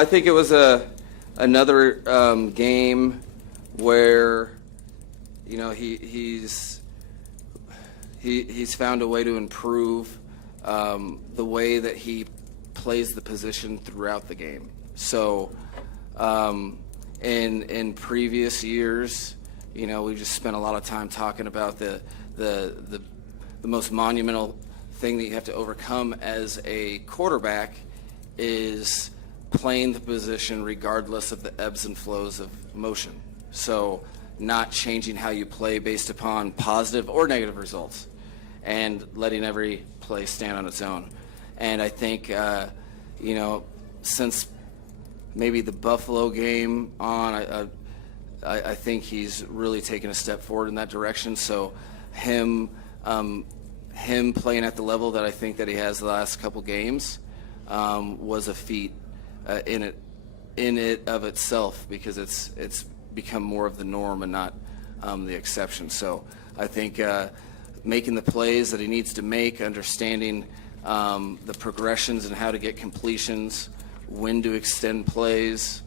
I think it was another game where, he's found a way to improve the way that he plays the position throughout the game. So in previous years, we just spent a lot of time talking about the most monumental thing that you have to overcome as a quarterback is playing the position regardless of the ebbs and flows of motion. So not changing how you play based upon positive or negative results and letting every play stand on its own. And I think, since maybe the Buffalo game on, I think he's really taken a step forward in that direction. So him playing at the level that I think that he has the last couple games was a feat in it of itself, because it's become more of the norm and not the exception. So I think making the plays that he needs to make, understanding the progressions and how to get completions, when to extend plays,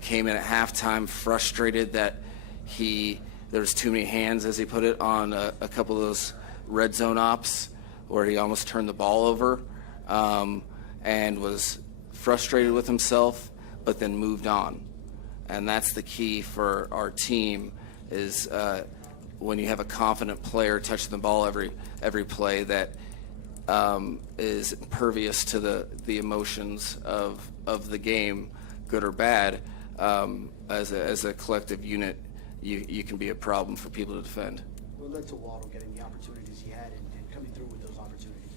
came in at halftime frustrated that there was too many hands, as he put it, on a couple of those red zone ops where he almost turned the ball over, and was frustrated with himself, but then moved on. And that's the key for our team is when you have a confident player touching the ball every play that is impervious to the emotions of the game, good or bad, as a collective unit, you can be a problem for people to defend. What led to Waddle getting the opportunities he had and coming through with those opportunities?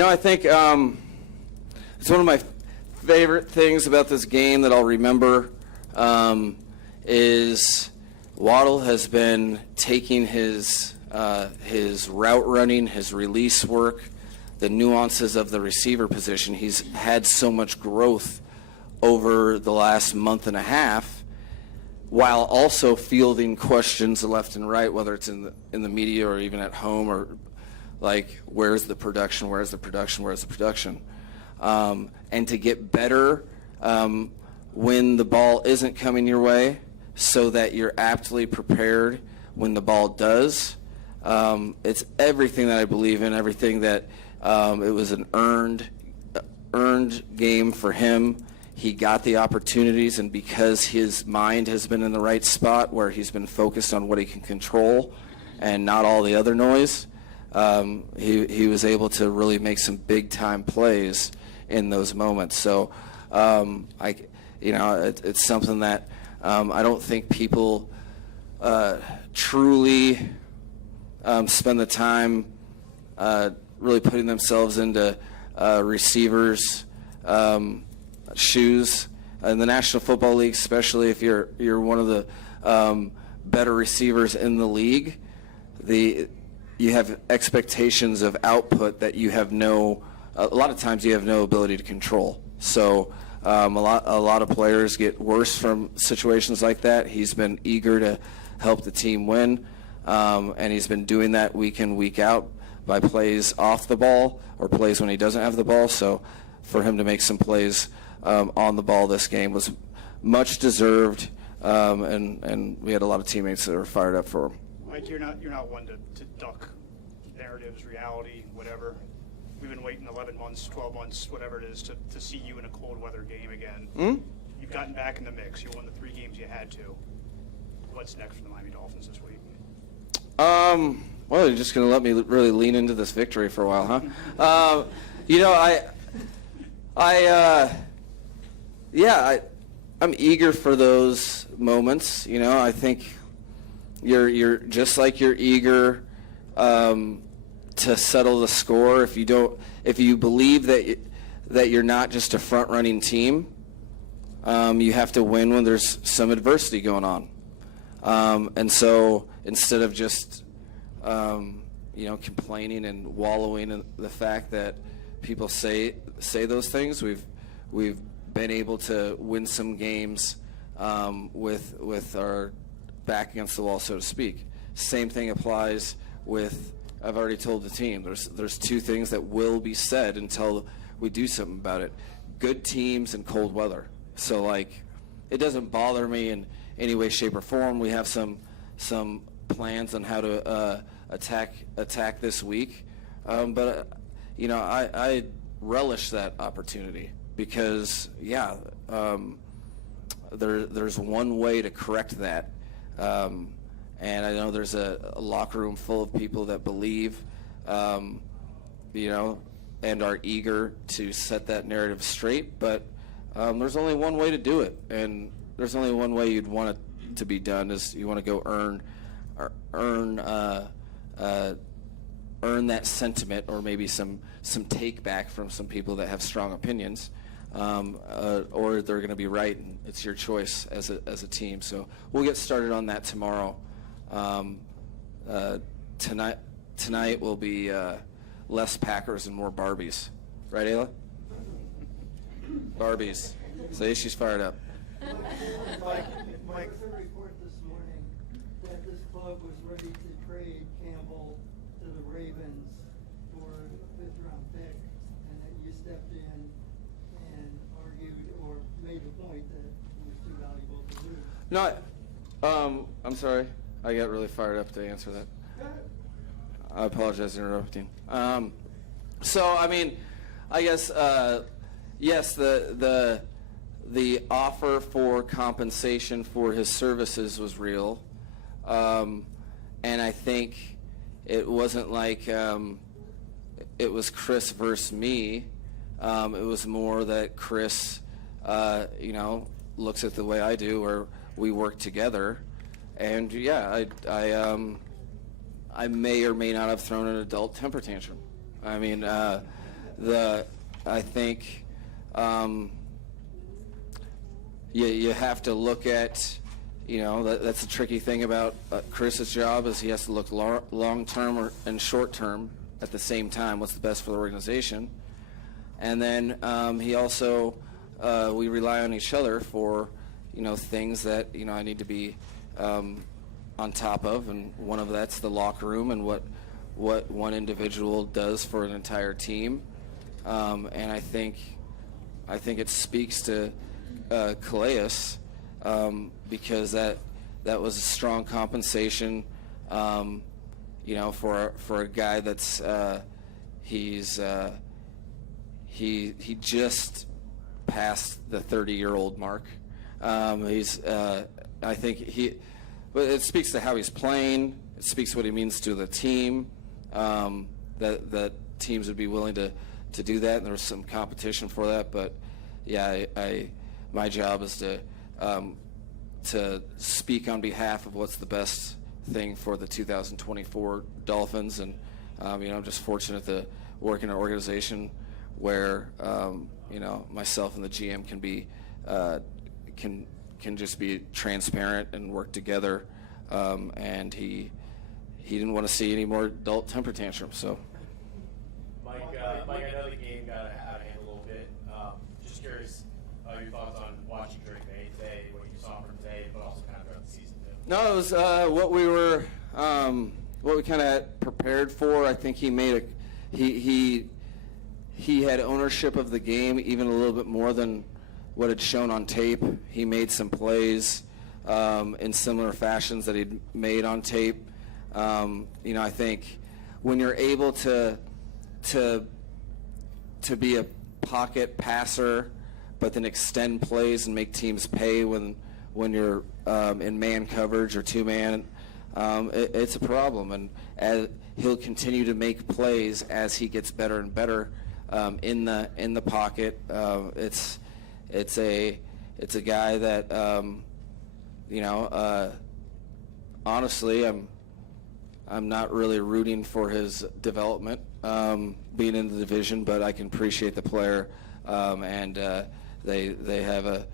I think it's one of my favorite things about this game that I'll remember is Waddle has been taking his route running, his release work, the nuances of the receiver position. He's had so much growth over the last month and a half, while also fielding questions left and right, whether it's in the media or even at home, or like, where's the production, and to get better when the ball isn't coming your way, so that you're aptly prepared when the ball does. It's everything that I believe in, everything that it was an earned game for him. He got the opportunities, and because his mind has been in the right spot where he's been focused on what he can control and not all the other noise, he was able to really make some big-time plays in those moments. So it's something that I don't think people truly spend the time really putting themselves into receivers' shoes. In the National Football League, especially if you're one of the better receivers in the league, you have expectations of output that you have a lot of times you have no ability to control. So a lot of players get worse from situations like that. He's been eager to help the team win, and he's been doing that week in, week out by plays off the ball or plays when he doesn't have the ball. So for him to make some plays on the ball this game was much deserved, and we had a lot of teammates that were fired up for him. Mike, you're not one to duck narratives, reality, whatever. We've been waiting 11 months, 12 months, whatever it is, to see you in a cold weather game again. Mm-hmm. You've gotten back in the mix. You won the 3 games you had to. What's next for the Miami Dolphins this week? Well, you're just going to let me really lean into this victory for a while, huh? I'm eager for those moments. I think you're just like you're eager to settle the score. If you believe that you're not just a front running team, you have to win when there's some adversity going on. And so instead of just complaining and wallowing in the fact that people say those things, we've been able to win some games with our back against the wall, so to speak. Same thing applies with, I've already told the team, there's 2 things that will be said until we do something about it. Good teams and cold weather. So like, it doesn't bother me in any way, shape, or form. We have some plans on how to attack this week, but I relish that opportunity because there's one way to correct that, and I know there's a locker room full of people that believe, and are eager to set that narrative straight, but there's only one way to do it, and there's only one way you'd want it to be done is you want to go earn that sentiment, or maybe some take back from some people that have strong opinions, or they're going to be right, and it's your choice as a team. So we'll get started on that tomorrow. Tonight will be less Packers and more Barbies, right, Ayla? Barbies. So she's fired up. Mike, a report this morning that this club was ready to trade Campbell to the Ravens for a fifth-round pick, and that you stepped in and argued or made the point that it was too valuable to lose. No, I'm sorry. I got really fired up to answer that. I apologize for interrupting. So, I mean, I guess, yes, the offer for compensation for his services was real. And I think it wasn't like it was Chris versus me. It was more that Chris, looks at the way I do, where we work together. And, yeah, I may or may not have thrown an adult temper tantrum. I mean, I think you have to look at, that's the tricky thing about Chris's job is he has to look long-term and short-term at the same time. What's the best for the organization? And then he also, we rely on each other for, things that, I need to be on top of, and one of that's the locker room and what one individual does for an entire team, and I think it speaks to Calais because that was a strong compensation, for a guy that's he just passed the 30-year-old mark. I think but it speaks to how he's playing. It speaks to what he means to the team. That teams would be willing to do that, and there was some competition for that. But yeah, my job is to speak on behalf of what's the best thing for the 2024 Dolphins, and I'm just fortunate to work in an organization where myself and the GM can be can just be transparent and work together, and he didn't want to see any more adult temper tantrums. So, Mike, I know the game got out of hand a little bit. Just curious your thoughts on watching Drake May today, what you saw from today, but also kind of throughout the season too. No, it was what we kind of prepared for. I think he had ownership of the game even a little bit more than what had shown on tape. He made some plays in similar fashions that he'd made on tape. I think when you're able to be a pocket passer, but then extend plays and make teams pay when you're in man coverage or two-man, it's a problem. And he'll continue to make plays as he gets better and better in the pocket. It's a guy that honestly I'm not really rooting for his development being in the division, but I can appreciate the player, and they have a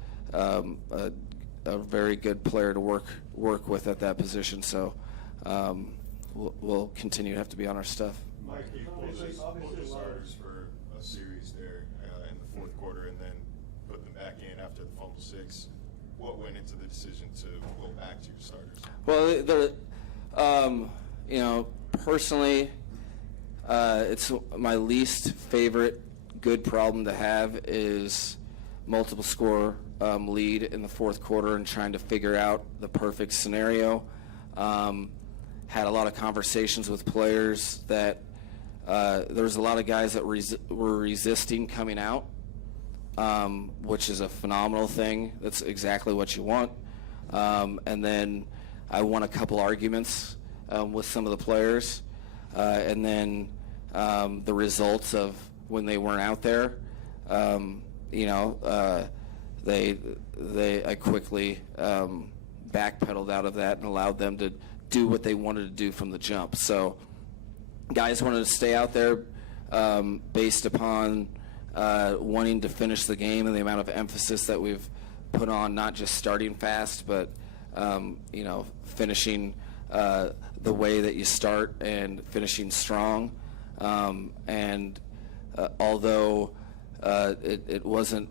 very good player to work with at that position. So we'll continue to have to be on our stuff. Mike, you pulled the starters for a series there in the fourth quarter, and then put them back in after the fumble 6. What went into the decision to go back to your starters? Well, personally, it's my least favorite good problem to have is multiple score lead in the fourth quarter and trying to figure out the perfect scenario. Had a lot of conversations with players that there was a lot of guys that were resisting coming out, which is a phenomenal thing. That's exactly what you want. And then I won a couple arguments with some of the players. And then the results of when they weren't out there, I quickly backpedaled out of that and allowed them to do what they wanted to do from the jump. So guys wanted to stay out there based upon wanting to finish the game and the amount of emphasis that we've put on not just starting fast, but finishing the way that you start and finishing strong. Although it wasn't,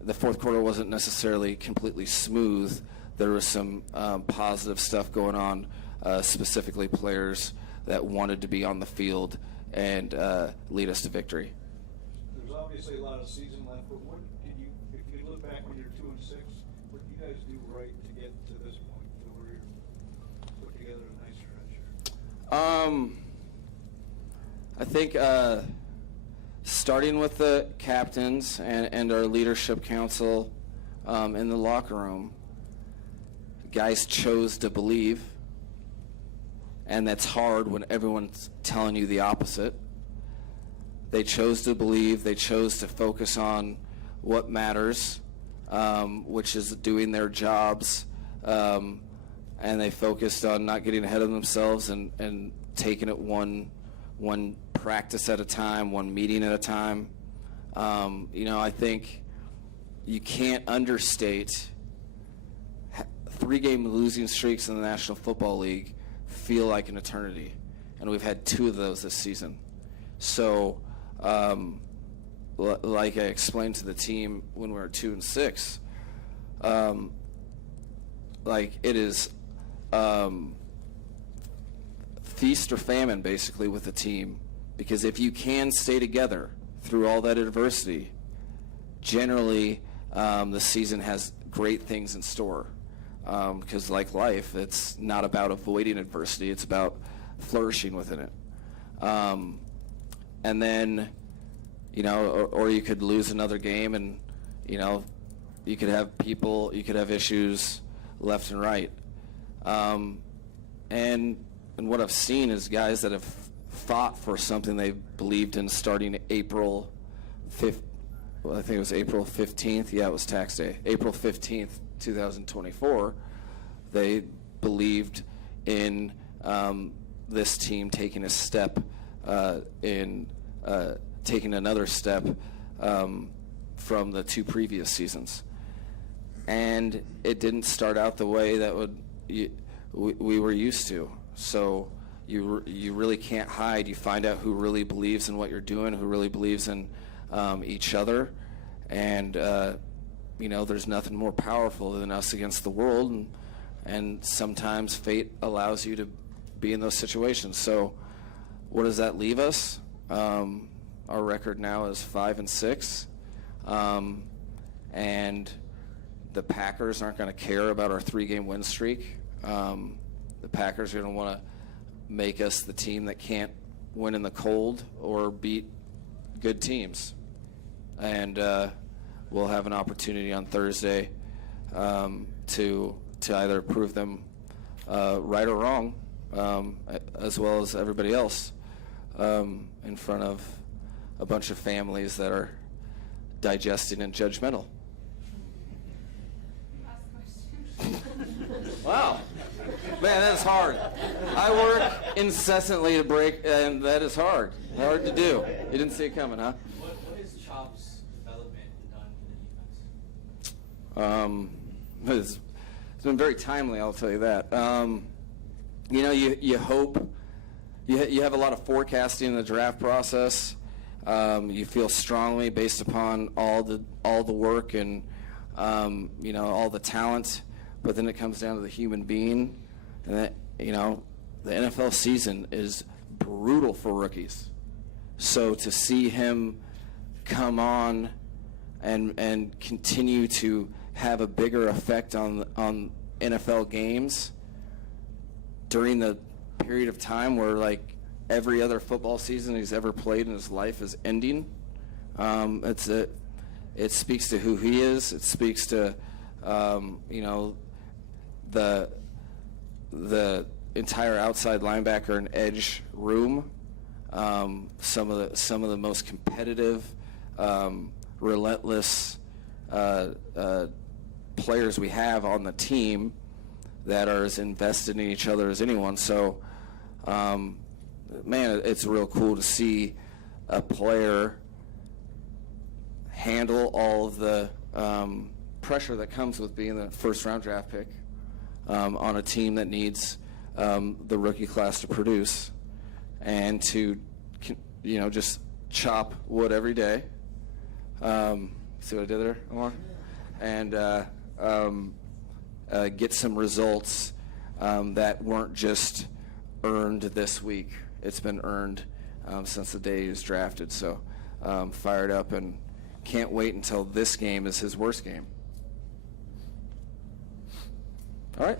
the fourth quarter wasn't necessarily completely smooth, there was some positive stuff going on, specifically players that wanted to be on the field and lead us to victory. There's obviously a lot of season left, but what did you, if you look back when you're 2-6, what did you guys do right to get to this point, to where you're put together a nice stretch here? I think starting with the captains and our leadership council in the locker room, guys chose to believe, and that's hard when everyone's telling you the opposite. They chose to believe, they chose to focus on what matters, which is doing their jobs, and they focused on not getting ahead of themselves and taking it one practice at a time, one meeting at a time. I think you can't understate 3-game losing streaks in the National Football League feel like an eternity, and we've had 2 of those this season. So, like I explained to the team when we were 2-6, it is feast or famine basically with the team, because if you can stay together through all that adversity, generally the season has great things in store. Because like life, it's not about avoiding adversity, it's about flourishing within it. And then, or you could lose another game and, you could have issues left and right. And what I've seen is guys that have fought for something they believed in starting April 5th. Well, I think it was April 15th. Yeah, it was tax day. April 15th, 2024. They believed in this team taking a step taking another step from the 2 previous seasons. And it didn't start out the way that we were used to. So you really can't hide. You find out who really believes in what you're doing, who really believes in each other, and there's nothing more powerful than us against the world, and sometimes fate allows you to be in those situations. So what does that leave us? Our record now is 5-6, and the Packers aren't going to care about our 3-game win streak. The Packers are going to want to make us the team that can't win in the cold or beat good teams. And we'll have an opportunity on Thursday to either prove them right or wrong, as well as everybody else, in front of a bunch of families that are digesting and judgmental. Wow. Man, that is hard. I work incessantly to break, and that is hard. Hard to do. You didn't see it coming, huh? What has Chop's development done for the defense? It's been very timely, I'll tell you that. You hope. You have a lot of forecasting in the draft process. You feel strongly based upon all the work and all the talent, but then it comes down to the human being, and that, the NFL season is brutal for rookies. So to see him come on and continue to have a bigger effect on NFL games during the period of time where like every other football season he's ever played in his life is ending. It speaks to who he is. It speaks to the entire outside linebacker and edge room. Some of the most competitive, relentless players we have on the team that are as invested in each other as anyone. So, man, it's real cool to see a player handle all of the pressure that comes with being the first-round draft pick on a team that needs the rookie class to produce, and to just chop wood every day. See what I did there, Omar? And get some results that weren't just earned this week. It's been earned since the day he was drafted. So fired up and can't wait until this game is his worst game. All right.